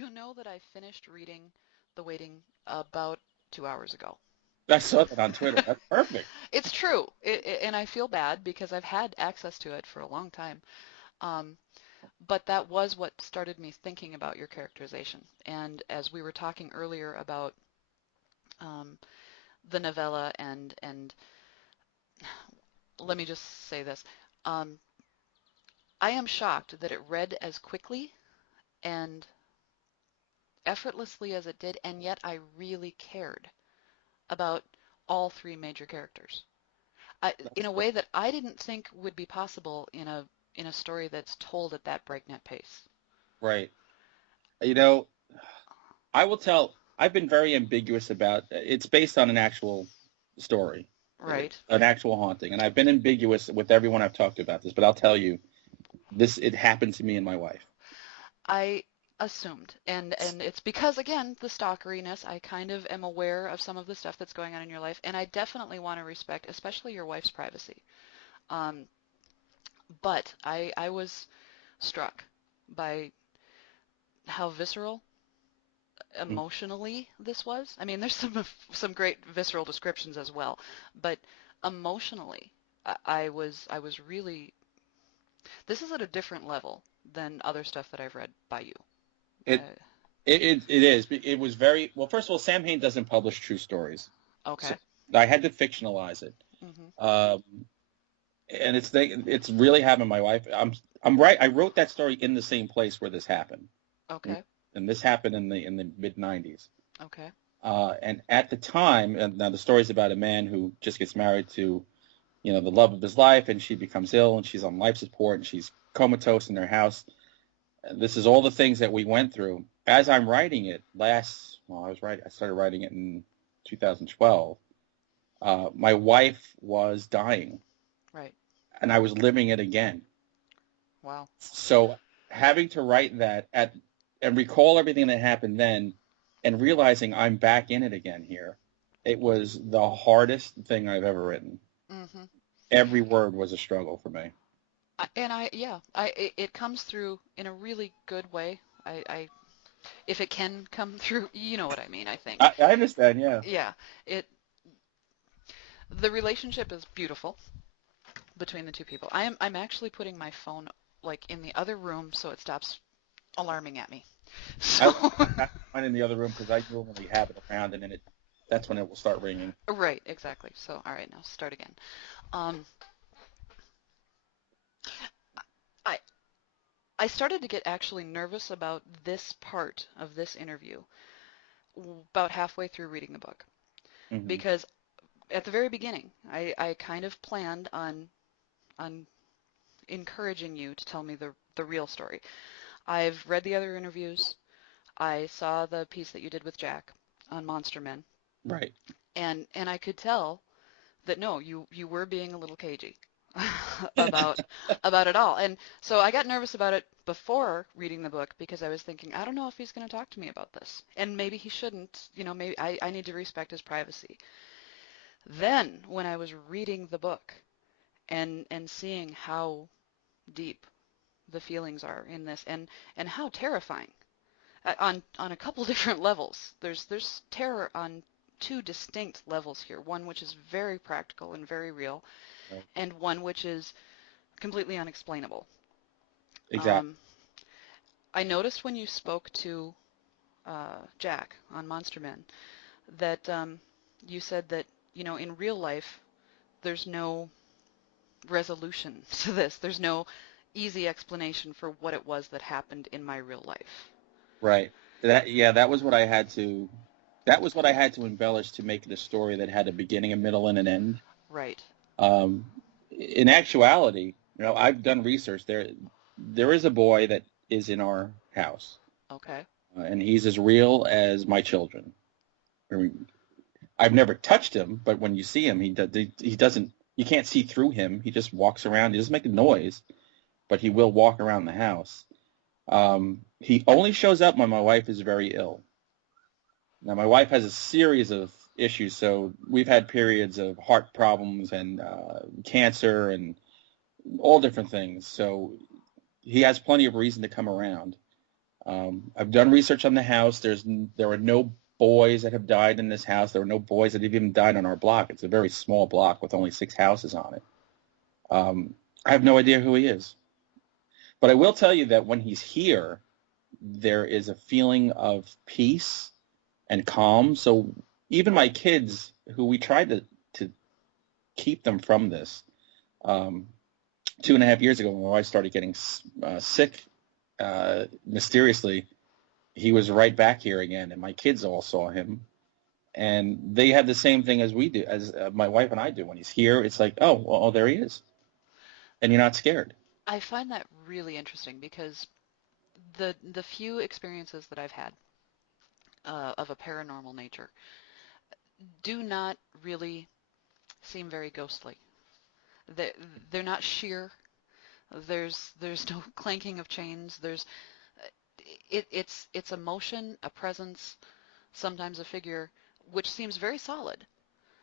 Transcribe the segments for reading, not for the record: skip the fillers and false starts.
you know that I finished reading The Waiting about 2 hours ago? I saw that on Twitter. That's perfect. It's true, and I feel bad because I've had access to it for a long time. Um, but that was what started me thinking about your characterization. And as we were talking earlier about um, the novella, and let me just say this. Um, I am shocked that it read as quickly and effortlessly as it did, and yet I really cared about all three major characters. In That's a great. way that I didn't think would be possible in a story that's told at that breakneck pace. Right. You know, I will tell. I've been very ambiguous about. It's based on an actual story, Right. an actual haunting, and I've been ambiguous with everyone I've talked about this. But I'll tell you, this it happened to me and my wife. I assumed, and it's because again the stalkeriness. I kind of am aware of some of the stuff that's going on in your life, and I definitely want to respect, especially your wife's privacy. Um, but I was struck by how visceral Mm. emotionally this was. I mean, there's some great visceral descriptions as well, but emotionally, I was really. This is at a different level than other stuff that I've read by you. It, Uh, it is. It was very well. First of all, Sam Hain doesn't publish true stories, so okay. I had to fictionalize it. Hmm. Um, and it's really happened. My wife. I'm right. I wrote that story in the same place where this happened, Okay. and this happened in the mid '90s. Okay. And at the time, and now the story is about a man who just gets married to, the love of his life, and she becomes ill, and she's on life support, and she's comatose in their house. And this is all the things that we went through. As I'm writing it, I started writing it in 2012. My wife was dying, Right. and I was living it again. Wow. So having to write that and recall everything that happened then, and realizing I'm back in it again here, it was the hardest thing I've ever written. Hmm. Every word was a struggle for me. And yeah, it comes through in a really good way. If it can come through, you know what I mean, I think. I understand, yeah. Yeah, it the relationship is beautiful between the two people. I'm actually putting my phone like in the other room so it stops alarming at me. I So like to have mine in the other room because I normally have it around, and then that's when it will start ringing. right, exactly. So all right, now start again. Um, I I started to get actually nervous about this part of this interview about halfway through reading the book Hmm. because at the very beginning I kind of planned on encouraging you to tell me the real story. I've read the other interviews. I saw the piece that you did with Jack on Monster Men, Right. and I could tell that no, you were being a little cagey about about it all. And so I got nervous about it before reading the book because I was thinking, I don't know if he's going to talk to me about this. And maybe he shouldn't, maybe I need to respect his privacy. Then when I was reading the book and seeing how deep the feelings are in this and how terrifying on a couple different levels. There's terror on two distinct levels here. One which is very practical and very real, Right. and one which is completely unexplainable. Exactly. Um, I noticed when you spoke to Jack on Monster Men that you said that in real life there's no resolution to this. There's no easy explanation for what it was that happened in my real life. Right. That was what I had to. That was what I had to embellish to make it a story that had a beginning, a middle, and an end. Right. Um, in actuality, I've done research. There is a boy that is in our house, Okay. and he's as real as my children. I mean, I've never touched him, but when you see him, he doesn't. You can't see through him. He just walks around. He doesn't make a noise, but he will walk around the house. He only shows up when my wife is very ill. Now, my wife has a series of issues, so we've had periods of heart problems and cancer and all different things. So he has plenty of reason to come around. I've done research on the house. There are no boys that have died in this house. There are no boys that have even died on our block. It's a very small block with only 6 houses on it. I have no idea who he is. But I will tell you that when he's here, there is a feeling of peace and calm. So even my kids, who we tried to keep them from this, 2.5 years ago when my wife started getting sick mysteriously, he was right back here again, and my kids all saw him, and they had the same thing as we do, as my wife and I do. When he's here, it's like, oh, well, oh, there he is, and you're not scared. I find that really interesting because the few experiences that I've had of a paranormal nature do not really seem very ghostly. They they're not sheer. There's no clanking of chains. It's a motion, a presence, sometimes a figure, which seems very solid.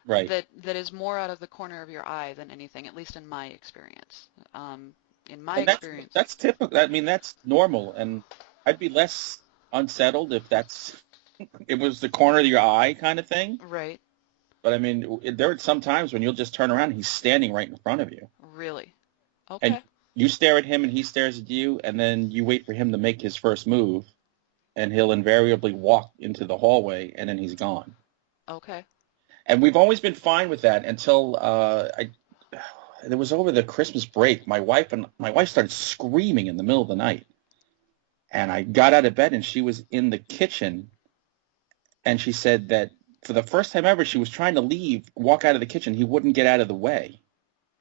Right. That is more out of the corner of your eye than anything, at least in my experience. In my And that's experience, that's typical. I mean, that's normal, and I'd be less unsettled if that's it was the corner of your eye kind of thing. right? But I mean, there are some times when you'll just turn around and he's standing right in front of you, Really? and Okay. you stare at him and he stares at you, and then you wait for him to make his first move, and he'll invariably walk into the hallway, and then he's gone. Okay. And we've always been fine with that until I. It was over the Christmas break. My wife started screaming in the middle of the night, and I got out of bed, and she was in the kitchen, and she said that for the first time ever, she was trying to walk out of the kitchen. He wouldn't get out of the way.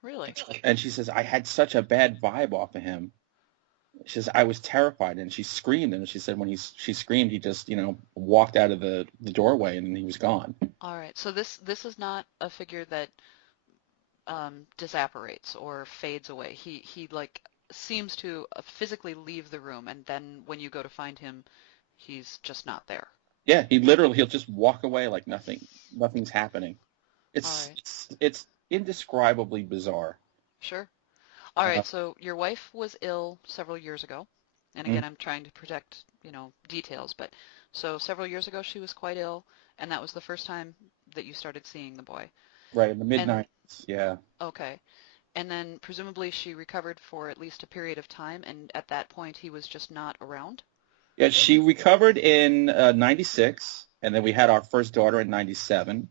Really? And she says, I had such a bad vibe off of him. She says, I was terrified. And she screamed. And she said, when she screamed, he just, walked out of the doorway and he was gone. All right. So this is not a figure that disapparates or fades away. He like seems to physically leave the room, and then when you go to find him, he's just not there. Yeah, he'll just walk away like nothing's happening. All It's, right. it's, it's indescribably bizarre. Sure. All Uh, right. So your wife was ill several years ago, and mm, again, I'm trying to protect, details, but so several years ago she was quite ill, and that was the first time that you started seeing the boy. right, in the mid And 90s. Yeah. okay. And then presumably she recovered for at least a period of time, and at that point he was just not around? Yeah, she recovered in 96, and then we had our first daughter in 97.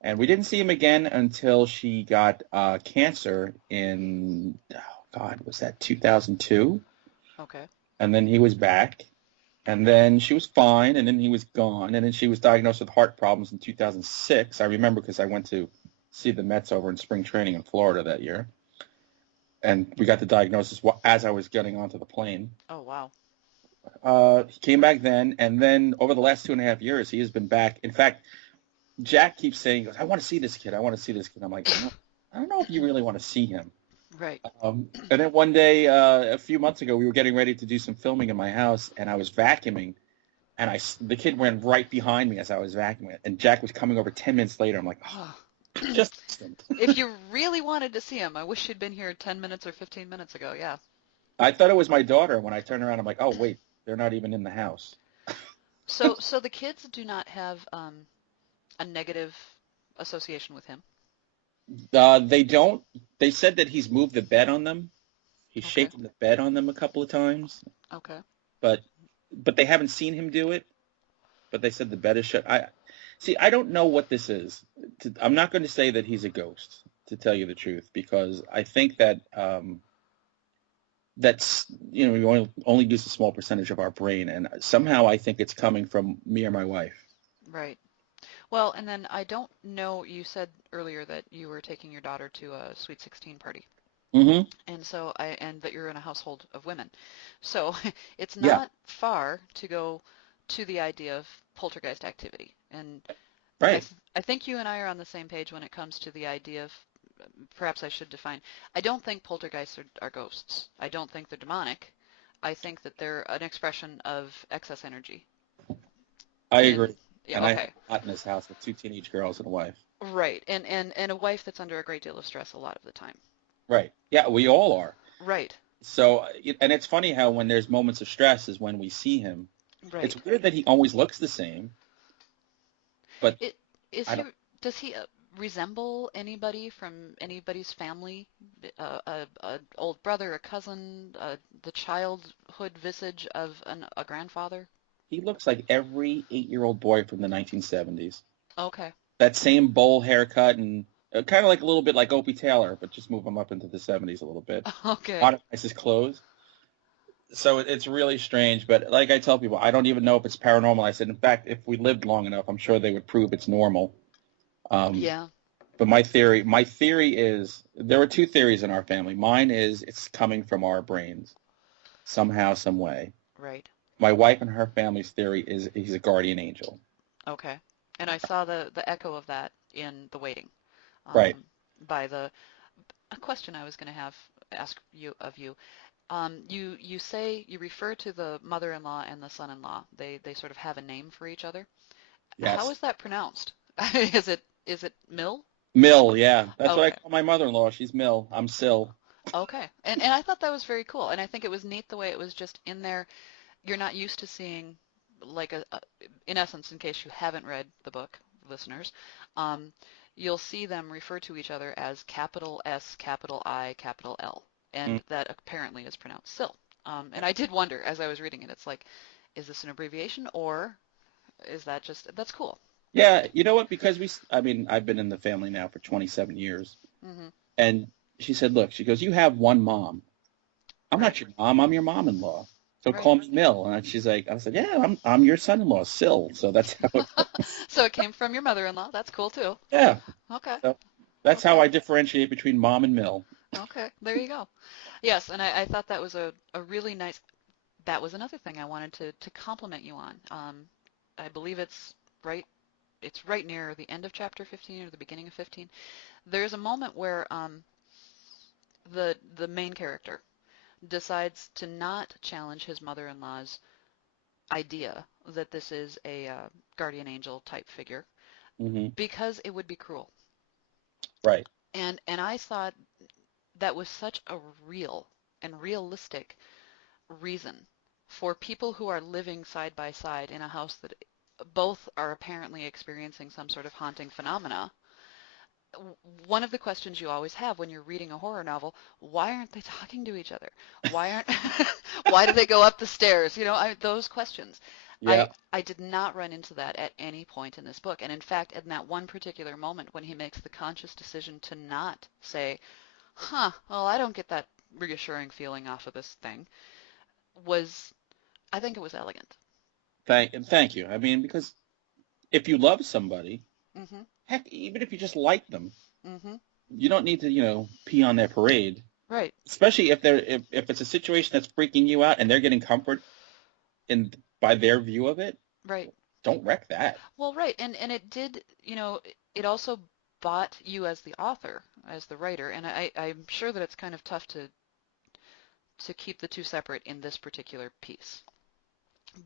And we didn't see him again until she got cancer in, oh God, was that 2002? Okay. And then he was back, and then she was fine, and then he was gone, and then she was diagnosed with heart problems in 2006. I remember because I went to see the Mets over in spring training in Florida that year, and we got the diagnosis as I was getting onto the plane. Oh, wow. He came back then, and then over the last 2.5 years, he has been back. In fact, Jack keeps saying, he goes, I want to see this kid. I want to see this kid. I'm like, I don't know if you really want to see him. Right. And then one day, a few months ago, we were getting ready to do some filming in my house, and I was vacuuming, and the kid ran right behind me as I was vacuuming, and Jack was coming over 10 minutes later. I'm like, oh, just instant. If you really wanted to see him, I wish you'd been here 10 minutes or 15 minutes ago. Yeah. I thought it was my daughter. When I turned around, I'm like, oh, wait, they're not even in the house. So the kids do not have a negative association with him. They don't. They said that he's moved the bed on them. He's Okay. shaken the bed on them a couple of times, Okay. but they haven't seen him do it. But they said the bed is shut. I don't know what this is. I'm not going to say that he's a ghost, to tell you the truth, because I think that that's we only use a small percentage of our brain, and somehow I think it's coming from me or my wife. Right. Well, and then I don't know, you said earlier that you were taking your daughter to a Sweet 16 party. Mm-hmm. And that you're in a household of women. So it's Yeah. not far to go to the idea of poltergeist activity. And Right. I think you and I are on the same page when it comes to the idea of, perhaps I should define, I don't think poltergeists are ghosts. I don't think they're demonic. I think that they're an expression of excess energy. I And agree. yeah, And I have okay. a lot in this house with two teenage girls and a wife. Right. And a wife that's under a great deal of stress a lot of the time. Right. Yeah, we all are. Right. So, and it's funny how when there's moments of stress is when we see him. It's Right. weird that he always looks the same, but It is I he don't. does he resemble anybody from anybody's family? A old brother, a cousin, the childhood visage of a grandfather? He looks like every 8-year-old boy from the 1970s. Okay. That same bowl haircut and kind of like a little bit like Opie Taylor, but just move him up into the 70s a little bit. Okay. Modernize his clothes. So it's really strange, but like I tell people, I don't even know if it's paranormal. I said, in fact, if we lived long enough, I'm sure they would prove it's normal. Um, Yeah. but my theory is there were two theories in our family. Mine is it's coming from our brains somehow, some way. Right. My wife and her family's theory is he's a guardian angel. Okay. And I saw the echo of that in The Waiting. Right. Um, by the a question I was going to have ask you of you. You say you refer to the mother-in-law and the son-in-law. They sort of have a name for each other. How Yes. is that pronounced? Is it Mill? Mill, yeah. That's what I Okay. call my mother-in-law. She's Mill. I'm Sill. Okay. And I thought that was very cool. And I think it was neat the way it was just in there. You're not used to seeing like in essence, in case you haven't read the book, listeners, um, you'll see them refer to each other as capital S, capital I, capital L. Mm. And that apparently is pronounced Sill. And I did wonder as I was reading it, it's like, is this an abbreviation or is that just, that's cool. Yeah, you know what? Because I mean, I've been in the family now for 27 years. Hmm. And she said, look, she goes, you have one mom. I'm Right. not your mom. I'm your mom-in-law. So Right. call me Mill. And she's like, I said, yeah, I'm your son-in-law, Sill. So that's how it goes. So it came from your mother-in-law. That's cool too. Yeah. Okay. So that's how Okay. I differentiate between mom and Mill. Okay. There you go. Yes, and I thought that was a really nice, that was another thing I wanted to compliment you on. I believe right, it's right near the end of chapter 15 or the beginning of 15. There's a moment where the main character decides to not challenge his mother-in-law's idea that this is a guardian angel type figure Hmm. because it would be cruel. Right. And I thought that was such a real and realistic reason for people who are living side by side in a house that both are apparently experiencing some sort of haunting phenomena. One of the questions you always have when you're reading a horror novel, why aren't they talking to each other? Why aren't why do they go up the stairs? Those questions. I Yeah. I did not run into that at any point in this book. And in fact, in that one particular moment when he makes the conscious decision to not say, "Huh, well, I don't get that reassuring feeling off of this thing," was I think it was elegant. Thank you. I mean, because if you love somebody, Mhm. heck, even if you just like them, Mhm. you don't need to, pee on their parade. Right. Especially if it's a situation that's freaking you out and they're getting comfort in by their view of it, Right. don't wreck that. Well, right. And it did, it also bought you as the author, as the writer, and I'm sure that it's kind of tough to keep the two separate in this particular piece.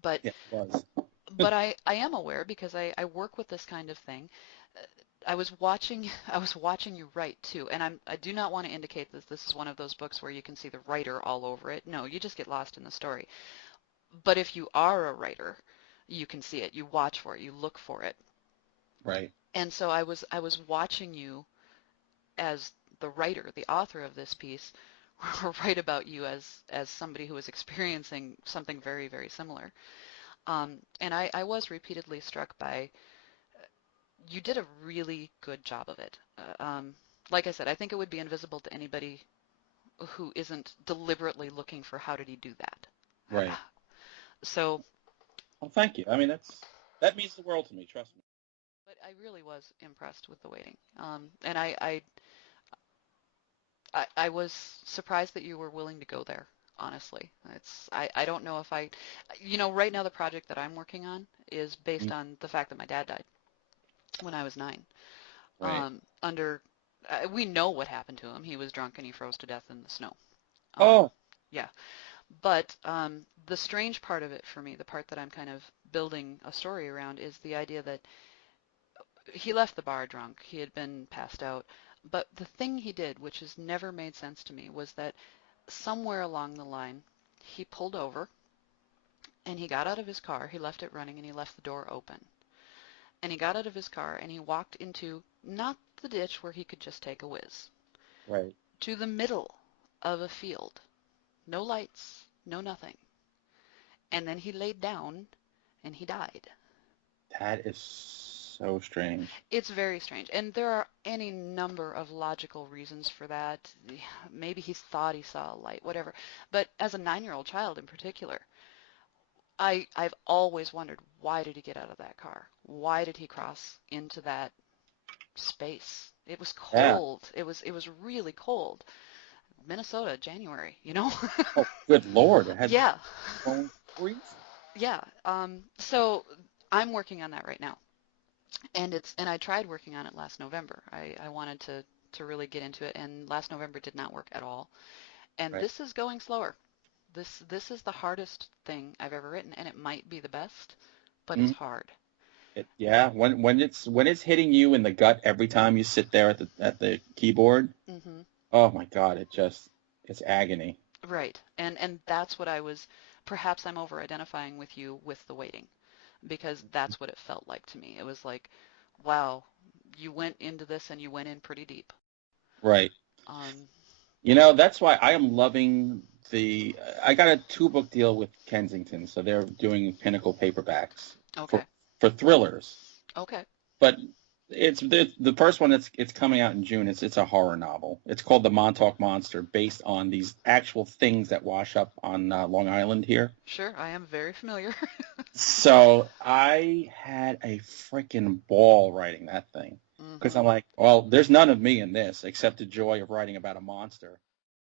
But Yeah, it was. but I am aware because I work with this kind of thing. Uh, I was watching I was watching you write too, and I do not want to indicate that this is one of those books where you can see the writer all over it. No, you just get lost in the story. But if you are a writer, you can see it. You watch for it. You look for it. Right. And so I was watching you as the writer, the author of this piece, write about you as somebody who was experiencing something very, very similar. And I was repeatedly struck by you did a really good job of it. Like I said, I think it would be invisible to anybody who isn't deliberately looking for how did he do that. Right. So, Well, thank you. I mean, that means the world to me. Trust me. but I really was impressed with the waiting. And I was surprised that you were willing to go there, honestly. I don't know if right now the project that I'm working on is based Mm. on the fact that my dad died when I was 9. Right. Under we know what happened to him. He was drunk and he froze to death in the snow. Oh, Yeah, but the strange part of it for me, the part that I'm kind of building a story around, is the idea that he left the bar drunk. He had been passed out. But the thing he did, which has never made sense to me, was that somewhere along the line, he pulled over and he got out of his car. He left it running and he left the door open. And he got out of his car and he walked into not the ditch where he could just take a whiz, Right. to the middle of a field. No lights, no nothing. And then he laid down and he died. That is so strange. It's very strange. And there are any number of logical reasons for that. Maybe he thought he saw a light, whatever. But as a 9-year-old child in particular, I've always wondered, why did he get out of that car? Why did he cross into that space? It was Yeah. cold. It was really cold. Minnesota, January, you know? Oh, good Lord. It had Yeah. phone freeze. Yeah. So I'm working on that right now. And I tried working on it last November. I wanted to really get into it, and last November did not work at all. And Right. this is going slower. This is the hardest thing I've ever written, and it might be the best, but it's Mhm. hard. Yeah. When it's hitting you in the gut every time you sit there at the keyboard. Hmm. Oh my God. It's agony. Right. And that's what I was, perhaps I'm over identifying with you with the waiting, because that's what it felt like to me. It was like, wow, you went into this and you went in pretty deep. Right. Um, That's why I am loving I got a 2-book deal with Kensington, so they're doing Pinnacle paperbacks for okay. for thrillers. Okay. But it's the first one that's it's coming out in June. It's a horror novel. It's called The Montauk Monster, based on these actual things that wash up on Long Island here. Sure, I am very familiar. So I had a freaking ball writing that thing because Hmm. I'm like, well, there's none of me in this except the joy of writing about a monster.